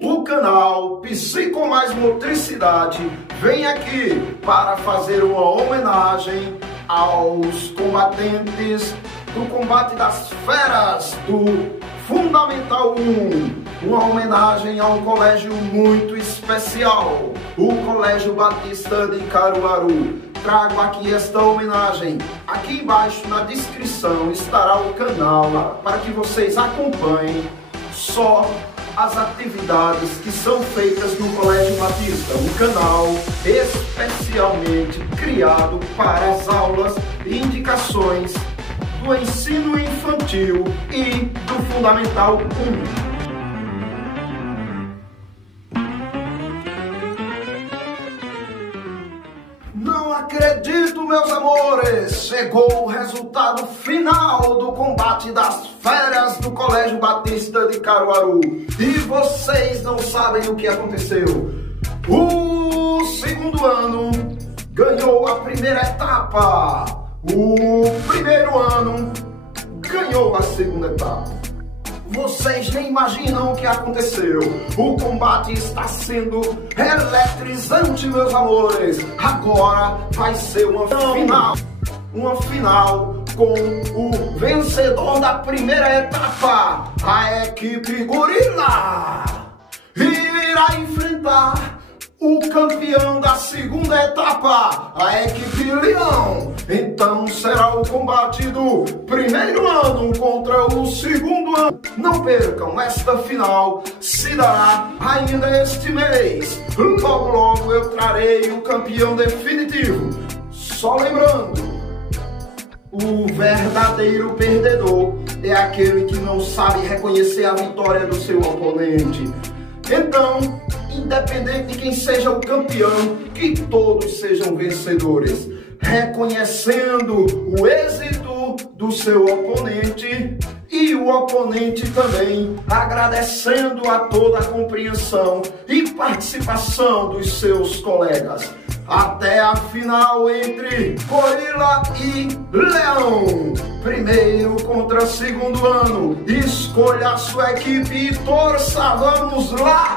O canal Psico Mais Motricidade vem aqui para fazer uma homenagem aos combatentes do combate das feras do Fundamental 1. Uma homenagem a um colégio muito especial, o Colégio Batista de Caruaru. Trago aqui esta homenagem. Aqui embaixo na descrição estará o canal para que vocês acompanhem só as atividades que são feitas no Colégio Batista, um canal especialmente criado para as aulas e indicações do ensino infantil e do Fundamental 1. Não acredito, meus amores! Chegou o resultado final do combate das feras do Colégio Batista de Caruaru. E vocês não sabem o que aconteceu. O segundo ano ganhou a primeira etapa. O primeiro ano ganhou a segunda etapa. Vocês nem imaginam o que aconteceu. O combate está sendo eletrizante, meus amores. Agora vai ser uma final. Uma final com o vencedor da primeira etapa, a equipe Gorila. E irá enfrentar o campeão da segunda etapa, a equipe Leão. Então será o combate do primeiro ano contra o segundo ano. Não percam, esta final se dará ainda este mês. Logo logo eu trarei o campeão definitivo. Só lembrando, o verdadeiro perdedor é aquele que não sabe reconhecer a vitória do seu oponente. Então, independente de quem seja o campeão, que todos sejam vencedores, reconhecendo o êxito do seu oponente e o oponente também agradecendo a toda a compreensão e participação dos seus colegas. Até a final entre Gorila e Leão. Primeiro contra segundo ano. Escolha a sua equipe e torça. Vamos lá!